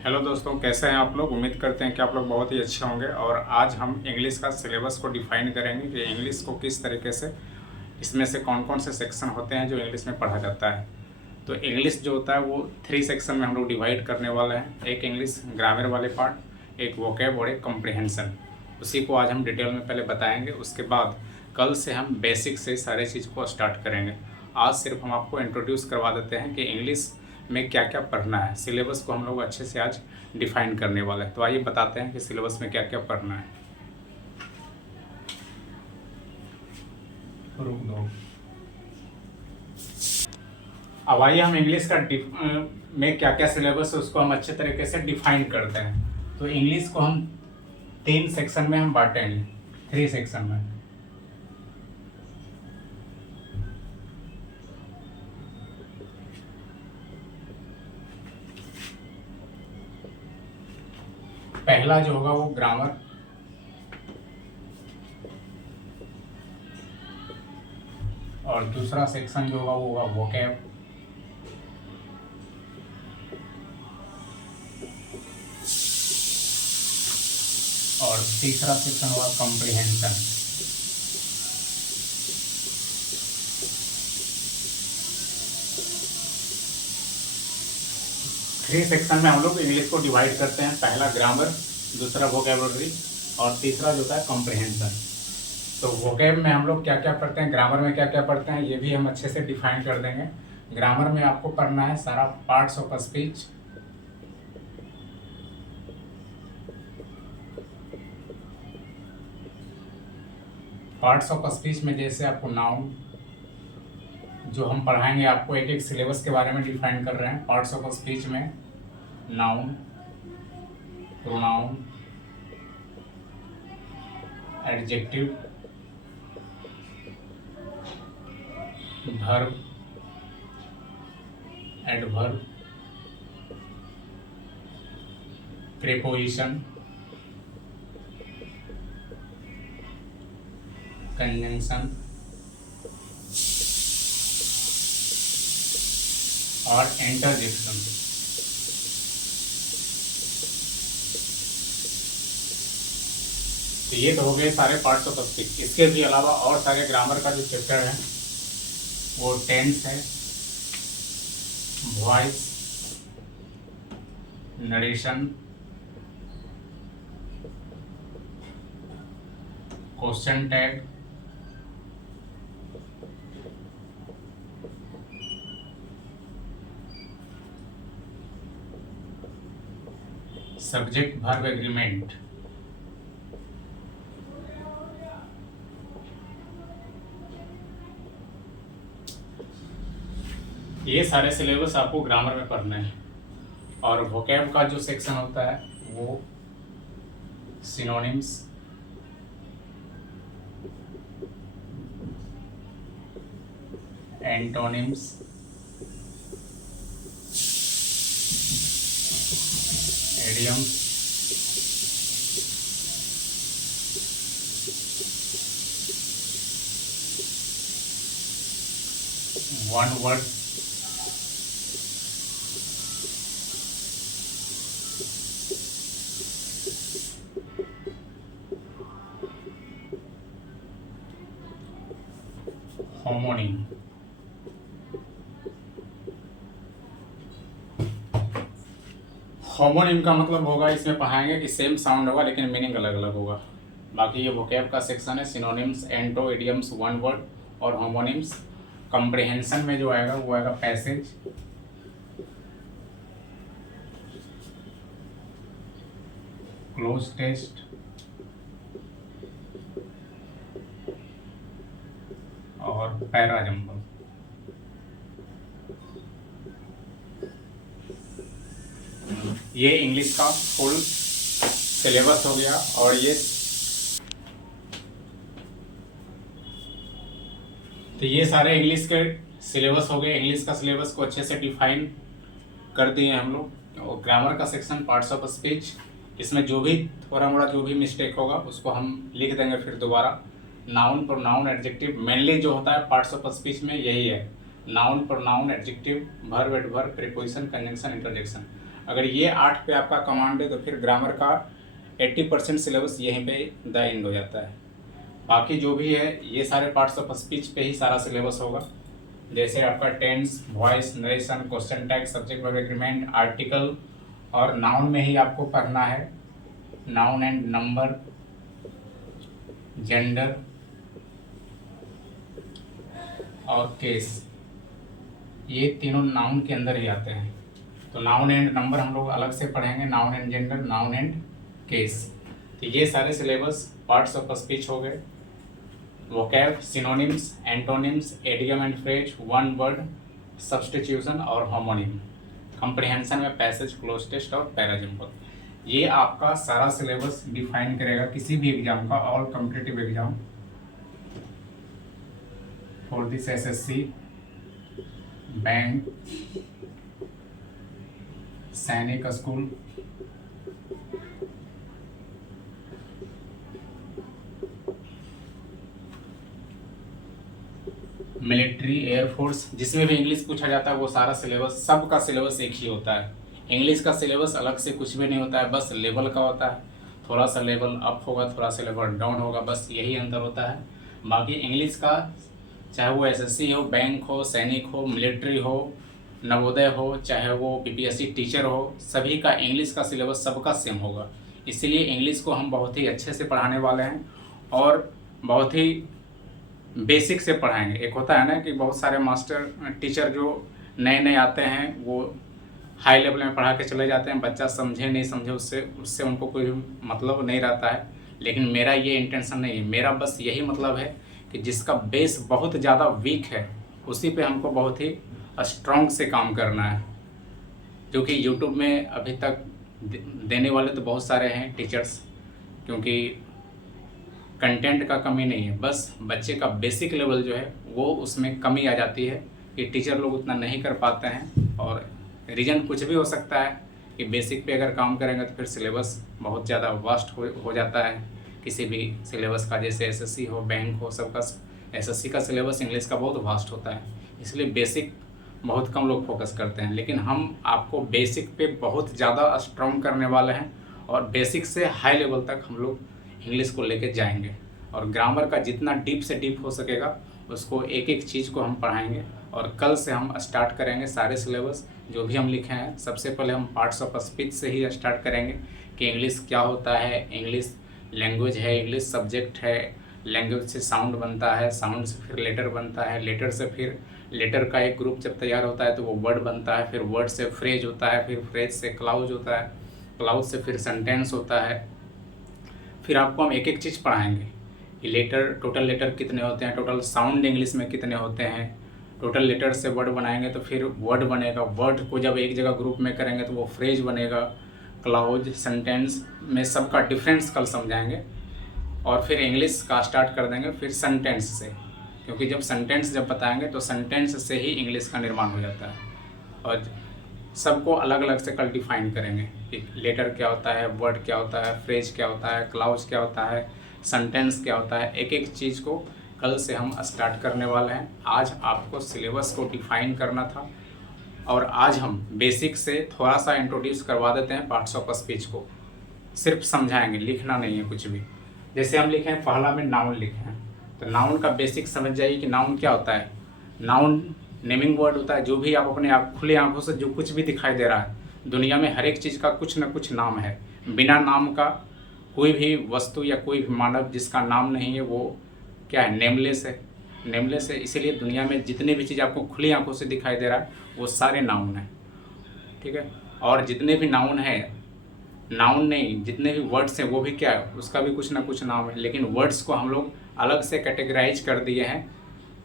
Hello दोस्तों, कैसे हैं आप लोग। उम्मीद करते हैं कि आप लोग बहुत ही अच्छे होंगे। और आज हम इंग्लिश का सिलेबस को डिफ़ाइन करेंगे कि इंग्लिश को किस तरीके से, इसमें से कौन कौन से सेक्शन होते हैं जो इंग्लिश में पढ़ा जाता है। तो इंग्लिश जो होता है वो 3 सेक्शन में हम लोग डिवाइड करने वाले हैं। एक इंग्लिश ग्रामर वाले पार्ट, एक वोकैब और एक कम्प्रिहेंशन। उसी को आज हम डिटेल में पहले बताएंगे। उसके बाद कल से हम बेसिक से सारे चीज़ को स्टार्ट करेंगे। आज सिर्फ हम आपको इंट्रोड्यूस करवा देते हैं कि इंग्लिश में क्या क्या पढ़ना है। सिलेबस को हम लोग अच्छे से आज डिफाइन करने वाले हैं। तो आइए बताते हैं कि सिलेबस में क्या क्या पढ़ना है। रुक दो। अब आइए हम इंग्लिश का में क्या क्या सिलेबस है उसको हम अच्छे तरीके से डिफाइन करते हैं। तो इंग्लिश को हम 3 सेक्शन में हम बांटेंगे, 3 सेक्शन में। पहला जो होगा वो ग्रामर, और दूसरा सेक्शन जो होगा वो होगा वोकैब, और तीसरा सेक्शन होगा कॉम्प्रिहेंशन। थ्री सेक्शन में हम लोग इंग्लिश को डिवाइड करते हैं। पहला ग्रामर, दूसरा वोकैबुलरी, और तीसरा जो होता है कॉम्प्रिहेंशन। तो वोकैब में हम लोग क्या क्या पढ़ते हैं, ग्रामर में क्या क्या पढ़ते हैं, ये भी हम अच्छे से डिफाइन कर देंगे। ग्रामर में आपको पढ़ना है सारा parts of speech, parts of speech में जैसे आपको नाउन जो हम पढ़ाएंगे, आपको एक एक सिलेबस के बारे में डिफाइन कर रहे हैं। पार्ट्स ऑफ स्पीच में noun, pronoun, adjective, verb, adverb, preposition, conjunction और इंटरजेक्शन। तो ये तो हो गए सारे पार्ट्स ऑफ स्पीच। इसके भी अलावा और सारे ग्रामर का जो चैप्टर है वो टेंस है, voice, narration, question tag, subject verb agreement, ये सारे सिलेबस आपको ग्रामर में पढ़ना है। और वोकैब का जो सेक्शन होता है वो synonyms, antonyms, idioms, one word, homonym. Homonym का मतलब होगा, इसमें पढ़ाएंगे कि सेम साउंड होगा लेकिन मीनिंग अलग अलग होगा। बाकी ये वोकैब का सेक्शन है, सिनोनिम्स, एंटो, इडियम्स, वन वर्ड और होमोनिम्स। कॉम्प्रिहेंशन में जो आएगा वो आएगा पैसेज, क्लोज टेस्ट और पैराजम्बल। ये इंग्लिश का फुल सिलेबस हो गया। और ये तो ये सारे इंग्लिश के सिलेबस हो गए। इंग्लिश का सिलेबस को अच्छे से डिफाइन कर दिए हम लोग। और ग्रामर का सेक्शन, पार्ट्स ऑफ स्पीच, इसमें जो भी थोड़ा मोड़ा जो भी मिस्टेक होगा उसको हम लिख देंगे फिर दोबारा। नाउन, प्रोनाउन, एडजेक्टिव, मेनली जो होता है पार्ट्स ऑफ स्पीच में यही है। Noun, pronoun, adjective, verb, adverb, preposition, conjunction, interjection. अगर ये 8 पे आपका कमांड है तो फिर ग्रामर का 80% सिलेबस यहीं पे द एंड हो जाता है। बाकी जो भी है ये सारे पार्ट्स ऑफ स्पीच पे ही सारा सिलेबस होगा, जैसे आपका tense, voice, narration, question tag, subject verb agreement, article, और नाउन में ही आपको पढ़ना है नाउन एंड नंबर, जेंडर और केस, ये तीनों नाउन के अंदर ही आते हैं। तो नाउन एंड नंबर हम लोग अलग से पढ़ेंगे, noun and gender, noun and case. तो ये सारे सिलेबस पार्ट्स ऑफ स्पीच हो गए। Vocab, synonyms, antonyms, idiom and phrase, one word, substitution और होमोनिम, कंप्रिहेंशन में पैसेज, क्लोज टेस्ट और पैराजिम्पल। ये आपका सारा सिलेबस डिफाइन करेगा किसी भी एग्जाम का, all competitive exam for this SSC, bank, सैनिक स्कूल, मिलिट्री, एयरफोर्स, जिसमें भी इंग्लिश पूछा जाता है वो सारा सिलेबस, सबका सिलेबस एक ही होता है। इंग्लिश का सिलेबस अलग से कुछ भी नहीं होता है, बस लेवल का होता है। थोड़ा सा लेवल अप होगा, थोड़ा सा लेवल डाउन होगा, बस यही अंतर होता है। बाकी इंग्लिश का चाहे वो एसएससी हो, बैंक हो, सैनिक हो, मिलिट्री हो, नवोदय हो, चाहे वो बीपीएससी टीचर हो, सभी का इंग्लिश का सिलेबस सबका सेम होगा। इसीलिए इंग्लिश को हम बहुत ही अच्छे से पढ़ाने वाले हैं और बहुत ही बेसिक से पढ़ाएंगे। एक होता है ना कि बहुत सारे मास्टर टीचर जो नए नए आते हैं वो हाई लेवल में पढ़ा के चले जाते हैं, बच्चा समझे नहीं समझे उससे उनको कोई मतलब नहीं रहता है। लेकिन मेरा ये इंटेंशन नहीं है, मेरा बस यही मतलब है कि जिसका बेस बहुत ज़्यादा वीक है उसी पे हमको बहुत ही स्ट्रॉन्ग से काम करना है। क्योंकि यूट्यूब में अभी तक देने वाले तो बहुत सारे हैं टीचर्स, क्योंकि कंटेंट का कमी नहीं है, बस बच्चे का बेसिक लेवल जो है वो उसमें कमी आ जाती है कि टीचर लोग उतना नहीं कर पाते हैं। और रीज़न कुछ भी हो सकता है कि बेसिक पे अगर काम करेंगे तो फिर सिलेबस बहुत ज़्यादा वास्ट हो जाता है किसी भी सिलेबस का। जैसे एसएससी हो, बैंक हो, सबका एसएससी का सिलेबस इंग्लिश का बहुत वास्ट होता है, इसलिए बेसिक बहुत कम लोग फोकस करते हैं। लेकिन हम आपको बेसिक पे बहुत ज़्यादा स्ट्रॉन्ग करने वाले हैं और बेसिक से हाई लेवल तक हम लोग इंग्लिश को लेके जाएंगे। और ग्रामर का जितना डीप से डीप हो सकेगा उसको एक एक चीज़ को हम पढ़ाएंगे। और कल से हम स्टार्ट करेंगे सारे सिलेबस जो भी हम लिखे हैं। सबसे पहले हम पार्ट्स ऑफ स्पीच से ही स्टार्ट करेंगे कि इंग्लिश क्या होता है, इंग्लिश लैंग्वेज है, इंग्लिश सब्जेक्ट है, लैंग्वेज से साउंड बनता है, साउंड से फिर लेटर बनता है, लेटर से फिर लेटर का एक ग्रुप जब तैयार होता है तो वो वर्ड बनता है, फिर वर्ड से फ्रेज होता है, फिर फ्रेज से क्लाउज होता है, क्लाउज से फिर सेंटेंस होता है। फिर आपको हम एक एक चीज़ पढ़ाएंगे कि लेटर, टोटल लेटर कितने होते हैं, टोटल साउंड इंग्लिश में कितने होते हैं, टोटल लेटर से वर्ड बनाएंगे तो फिर वर्ड बनेगा, वर्ड को जब एक जगह ग्रुप में करेंगे तो वो फ्रेज बनेगा, क्लाउज, सेंटेंस में सबका डिफरेंस कल समझाएंगे। और फिर इंग्लिश का स्टार्ट कर देंगे फिर सेंटेंस से, क्योंकि जब सेंटेंस जब बताएंगे तो सेंटेंस से ही इंग्लिश का निर्माण हो जाता है। और सबको अलग अलग से कल डिफाइन करेंगे कि लेटर क्या होता है, वर्ड क्या होता है, फ्रेज क्या होता है, क्लाउज क्या होता है, सेंटेंस क्या होता है। एक एक चीज़ को कल से हम स्टार्ट करने वाले हैं। आज आपको सिलेबस को डिफाइन करना था और आज हम बेसिक से थोड़ा सा इंट्रोड्यूस करवा देते हैं पार्ट्स ऑफ स्पीच को। सिर्फ समझाएंगे, लिखना नहीं है कुछ भी। जैसे हम लिखे हैं, पहला में नाउन लिखे हैं तो नाउन का बेसिक समझ जाइए कि नाउन क्या होता है। नाउन नेमिंग वर्ड होता है, जो भी आप अपने आप खुले आंखों से जो कुछ भी दिखाई दे रहा है दुनिया में, हर एक चीज़ का कुछ न कुछ नाम है। बिना नाम का कोई भी वस्तु या कोई भी मानव जिसका नाम नहीं है वो क्या है, नेमलेस है। नेमलेस है, इसीलिए दुनिया में जितने भी चीज़ आपको खुली आंखों से दिखाई दे रहा है वो सारे नाउन हैं, ठीक है। और जितने भी नाउन है, नाउन नहीं, जितने भी वर्ड्स हैं वो भी क्या है, उसका भी कुछ ना कुछ नाम है। लेकिन वर्ड्स को हम लोग अलग से कैटेगराइज कर दिए हैं,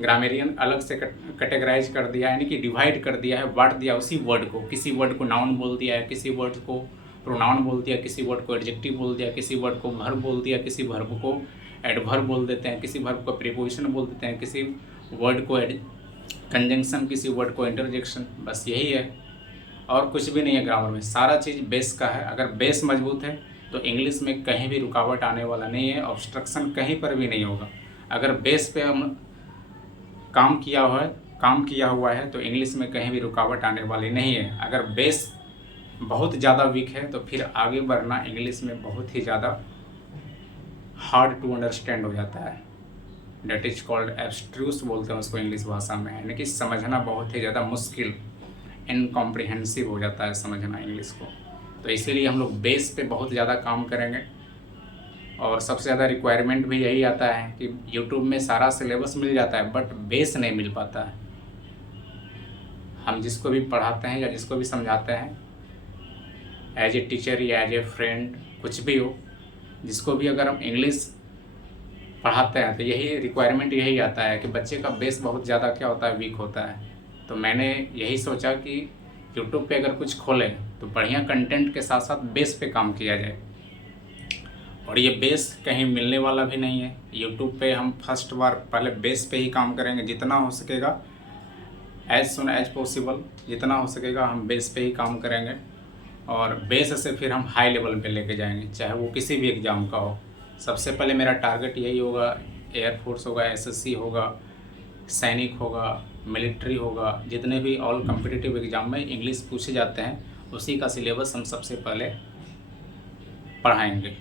ग्रामेरियन अलग से कैटेगराइज कर दिया है, यानी कि डिवाइड कर दिया है, बांट दिया उसी वर्ड को। किसी वर्ड को नाउन बोल दिया है, किसी वर्ड को प्रोनाउन बोल दिया, किसी वर्ड को एडजेक्टिव बोल दिया, किसी वर्ड को वर्ब बोल दिया, किसी वर्ब को एडवर्ब बोल देते हैं, किसी वर्ब को प्रीपोजिशन बोल देते हैं, किसी वर्ड को कंजंक्शन, किसी वर्ड को इंटरजेक्शन। बस यही है और कुछ भी नहीं है ग्रामर में। सारा चीज़ बेस का है। अगर बेस मजबूत है तो इंग्लिश में कहीं भी रुकावट आने वाला नहीं है, ऑब्स्ट्रक्शन कहीं पर भी नहीं होगा। अगर बेस पे हम काम किया हुआ है तो इंग्लिश में कहीं भी रुकावट आने वाली नहीं है। अगर बेस बहुत ज़्यादा वीक है तो फिर आगे बढ़ना इंग्लिश में बहुत ही ज़्यादा हार्ड टू अंडरस्टैंड हो जाता है। डेट इज कॉल्ड एब्स्ट्रूस बोलते हैं उसको इंग्लिश भाषा में, यानी कि समझना बहुत ही ज़्यादा मुश्किल, इनकॉम्प्रिहेंसिव हो जाता है समझना इंग्लिश को। तो इसीलिए हम लोग बेस पे बहुत ज़्यादा काम करेंगे और सबसे ज़्यादा रिक्वायरमेंट भी यही आता है कि यूट्यूब में सारा सिलेबस मिल जाता है बट बेस नहीं मिल पाता है। हम जिसको भी पढ़ाते हैं या जिसको भी समझाते हैं एज ए टीचर या एज ए फ्रेंड कुछ भी हो, जिसको भी अगर हम इंग्लिश पढ़ाते हैं तो यही रिक्वायरमेंट यही आता है कि बच्चे का बेस बहुत ज़्यादा क्या होता है, वीक होता है। तो मैंने यही सोचा कि यूट्यूब पे अगर कुछ खोलें तो बढ़िया कंटेंट के साथ साथ बेस पे काम किया जाए। और ये बेस कहीं मिलने वाला भी नहीं है। यूट्यूब पे हम फर्स्ट बार पहले बेस पे ही काम करेंगे, जितना हो सकेगा एज सुन एज पॉसिबल, जितना हो सकेगा हम बेस पे ही काम करेंगे और बेस से फिर हम हाई लेवल पे लेके जाएंगे, चाहे वो किसी भी एग्ज़ाम का हो। सबसे पहले मेरा टारगेट यही होगा, एयरफोर्स होगा, एसएससी होगा, सैनिक होगा, मिलिट्री होगा, जितने भी ऑल कम्पिटिटिव एग्ज़ाम में इंग्लिश पूछे जाते हैं उसी का सिलेबस हम सबसे पहले पढ़ाएंगे।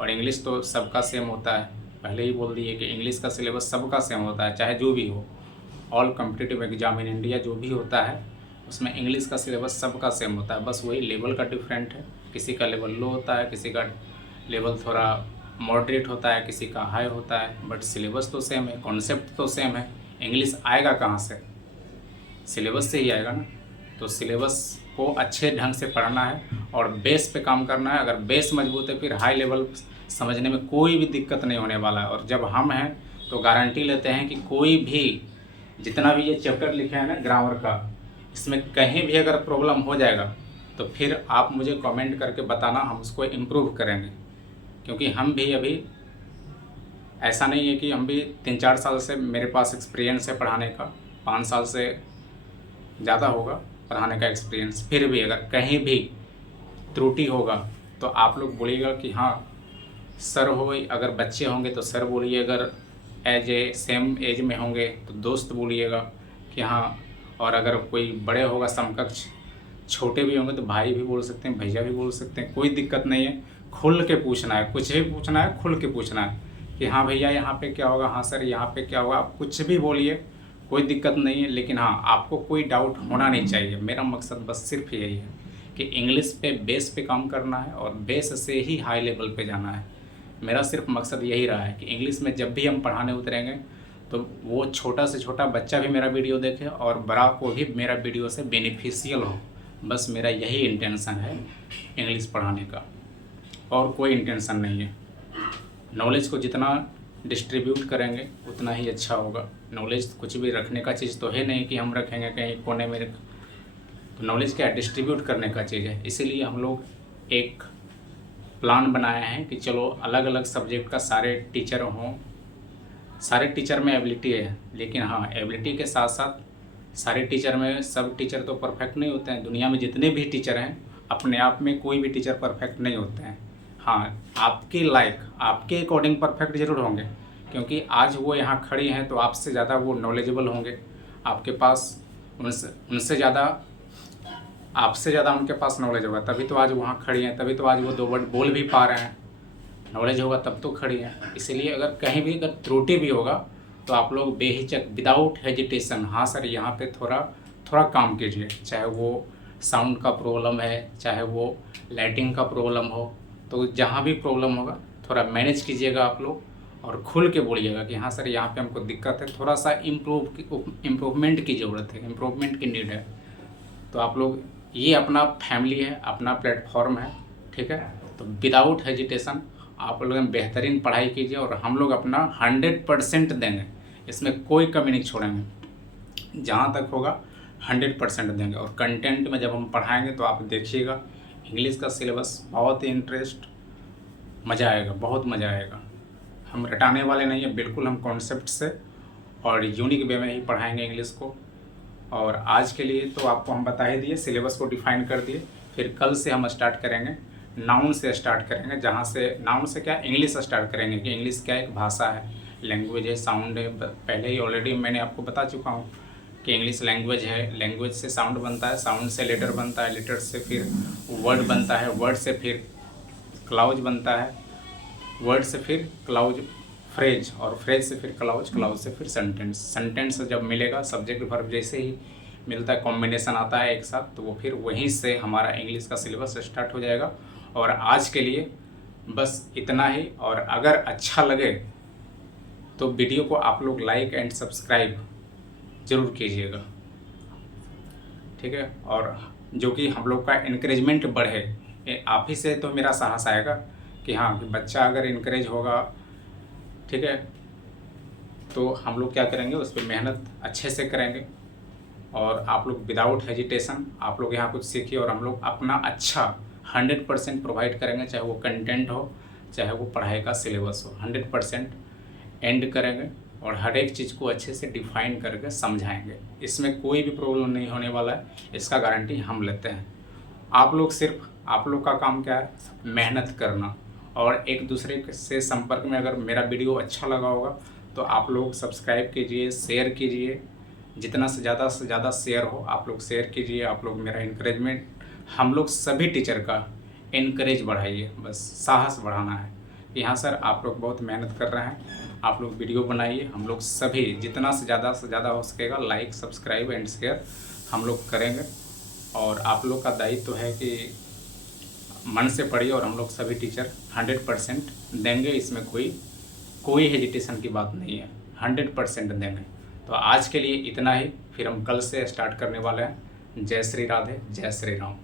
और इंग्लिश तो सबका सेम होता है, पहले ही बोल दिए कि इंग्लिश का सिलेबस सबका सेम होता है, चाहे जो भी हो। All competitive exam in India जो भी होता है उसमें इंग्लिश का सिलेबस सबका सेम होता है, बस वही लेवल का डिफरेंट है। किसी का लेवल लो होता है, किसी का लेवल थोड़ा मॉडरेट होता है, किसी का हाई होता है, बट सिलेबस तो सेम है, कॉन्सेप्ट तो सेम है। इंग्लिश आएगा कहाँ से? सिलेबस से ही आएगा ना। तो सिलेबस को अच्छे ढंग से पढ़ना है और बेस पे काम करना है। अगर बेस मजबूत है फिर हाई लेवल समझने में कोई भी दिक्कत नहीं होने वाला है। और जब हम हैं तो गारंटी लेते हैं कि कोई भी जितना भी ये चैप्टर लिखे हैं ना ग्रामर का, इसमें कहीं भी अगर प्रॉब्लम हो जाएगा तो फिर आप मुझे कमेंट करके बताना, हम उसको इम्प्रूव करेंगे। क्योंकि हम भी अभी ऐसा नहीं है कि हम भी 3-4 साल से मेरे पास एक्सपीरियंस है पढ़ाने का, 5 साल से ज़्यादा होगा पढ़ाने का एक्सपीरियंस। फिर भी अगर कहीं भी त्रुटि होगा तो आप लोग बोलिएगा कि हाँ सर हो। अगर बच्चे होंगे तो सर बोलिए, अगर एज ए सेम एज में होंगे तो दोस्त बोलिएगा कि हाँ। और अगर कोई बड़े होगा समकक्ष, छोटे भी होंगे तो भाई भी बोल सकते हैं, भैया भी बोल सकते हैं, कोई दिक्कत नहीं है। खुल के पूछना है, कुछ भी पूछना है खुल के पूछना है कि हाँ भैया यहाँ पे क्या होगा, हाँ सर यहाँ पे क्या होगा। आप कुछ भी बोलिए, कोई दिक्कत नहीं है, लेकिन हाँ आपको कोई डाउट होना नहीं चाहिए। मेरा मकसद बस सिर्फ यही है कि इंग्लिश पे बेस पे काम करना है और बेस से ही हाई लेवल पे जाना है। मेरा सिर्फ मकसद यही रहा है कि इंग्लिश में जब भी हम पढ़ाने उतरेंगे तो वो छोटा से छोटा बच्चा भी मेरा वीडियो देखे और बड़ा को भी मेरा वीडियो से बेनिफिशियल हो। बस मेरा यही इंटेंशन है इंग्लिश पढ़ाने का, और कोई इंटेंशन नहीं है। नॉलेज को जितना डिस्ट्रीब्यूट करेंगे उतना ही अच्छा होगा। नॉलेज कुछ भी रखने का चीज़ तो है नहीं कि हम रखेंगे कहीं कोने में। तो नॉलेज क्या डिस्ट्रीब्यूट करने का चीज़ है। इसीलिए हम लोग एक प्लान बनाए हैं कि चलो अलग अलग सब्जेक्ट का सारे टीचर हों। सारे टीचर में एबिलिटी है, लेकिन हाँ एबिलिटी के साथ साथ सारे टीचर में सब टीचर तो परफेक्ट नहीं होते हैं। दुनिया में जितने भी टीचर हैं अपने आप में कोई भी टीचर परफेक्ट नहीं होते हैं। हाँ आपके लायक, आपके अकॉर्डिंग परफेक्ट ज़रूर होंगे, क्योंकि आज वो यहाँ खड़ी हैं तो आपसे ज़्यादा वो नॉलेजेबल होंगे। आपके पास उनसे ज़्यादा, आपसे ज़्यादा उनके पास नॉलेज होगा, तभी तो आज वहाँ खड़ी हैं, तभी तो आज वो 2 वर्ड बोल भी पा रहे हैं। नॉलेज होगा तब तो खड़ी हैं। इसीलिए अगर कहीं भी अगर त्रुटि भी होगा तो आप लोग बेहिचक विदाउट हेजिटेशन, हाँ सर यहाँ पे थोड़ा काम कीजिए। चाहे वो साउंड का प्रॉब्लम है, चाहे वो लाइटिंग का प्रॉब्लम हो, तो जहाँ भी प्रॉब्लम होगा थोड़ा मैनेज कीजिएगा आप लोग और खुल के बोलिएगा कि हाँ सर यहाँ पे हमको दिक्कत है, थोड़ा सा इम्प्रूवमेंट की ज़रूरत है, इम्प्रूवमेंट की नीड है। तो आप लोग, ये अपना फैमिली है, अपना प्लेटफॉर्म है, ठीक है। तो विदाउट हेजिटेशन आप लोग बेहतरीन पढ़ाई कीजिए और हम लोग अपना 100% देंगे, इसमें कोई कमी नहीं छोड़ेंगे। जहाँ तक होगा 100% देंगे। और कंटेंट में जब हम पढ़ाएंगे तो आप देखिएगा इंग्लिश का सिलेबस बहुत ही इंटरेस्ट, मज़ा आएगा, बहुत मज़ा आएगा। हम रटाने वाले नहीं हैं, बिल्कुल हम कॉन्सेप्ट से और यूनिक वे में ही पढ़ाएंगे इंग्लिश को। और आज के लिए तो आपको हम बता ही दिए, सिलेबस को डिफ़ाइन कर दिए। फिर कल से हम स्टार्ट करेंगे, नाउन से स्टार्ट करेंगे। जहाँ से नाउन से क्या, इंग्लिश स्टार्ट करेंगे कि इंग्लिश क्या एक भाषा है, लैंग्वेज है, साउंड है। पहले ही ऑलरेडी मैंने आपको बता चुका हूँ कि इंग्लिश लैंग्वेज है, लैंग्वेज से साउंड बनता है, साउंड से लेटर बनता है, लेटर से फिर वर्ड बनता है, वर्ड से फिर क्लाउज बनता है, वर्ड से फिर क्लाउज फ्रेज, और फ्रेज से फिर क्लाउज, क्लाउज से फिर सेंटेंस। सेंटेंस जब मिलेगा सब्जेक्ट वर्ब जैसे ही मिलता है, कॉम्बिनेशन आता है एक साथ, तो वो फिर वहीं से हमारा इंग्लिश का सिलेबस स्टार्ट हो जाएगा। और आज के लिए बस इतना ही, और अगर अच्छा लगे तो वीडियो को आप लोग लाइक एंड सब्सक्राइब ज़रूर कीजिएगा, ठीक है। और जो कि हम लोग का इनक्रेजमेंट बढ़े, आप ही से तो मेरा साहस आएगा कि हाँ, कि बच्चा अगर इनक्रेज होगा, ठीक है, तो हम लोग क्या करेंगे, उस पर मेहनत अच्छे से करेंगे। और आप लोग विदाउट हेजिटेशन आप लोग यहाँ कुछ सीखिए, और हम लोग अपना अच्छा 100% प्रोवाइड करेंगे, चाहे वो कंटेंट हो, चाहे वो पढ़ाई का सिलेबस हो, 100% एंड करेंगे और हर एक चीज़ को अच्छे से डिफाइन करके समझाएंगे। इसमें कोई भी प्रॉब्लम नहीं होने वाला है, इसका गारंटी हम लेते हैं। आप लोग सिर्फ, आप लोग का काम क्या है, मेहनत करना। और एक दूसरे से संपर्क में, अगर मेरा वीडियो अच्छा लगा होगा तो आप लोग सब्सक्राइब कीजिए, शेयर कीजिए, जितना से ज़्यादा शेयर हो आप लोग शेयर कीजिए। आप लोग मेरा इनकरेजमेंट, हम लोग सभी टीचर का इनकरेज बढ़ाइए, बस साहस बढ़ाना है कि हाँ सर आप लोग बहुत मेहनत कर रहे हैं, आप लोग वीडियो बनाइए। हम लोग सभी जितना से ज़्यादा हो सकेगा लाइक, सब्सक्राइब एंड शेयर हम लोग करेंगे। और आप लोग का दायित्व है कि मन से पढ़िए, और हम लोग सभी टीचर 100% देंगे, इसमें कोई हेजिटेशन की बात नहीं है, 100% देंगे। तो आज के लिए इतना ही, फिर हम कल से स्टार्ट करने वाले हैं। जय श्री राधे, जय श्री राम।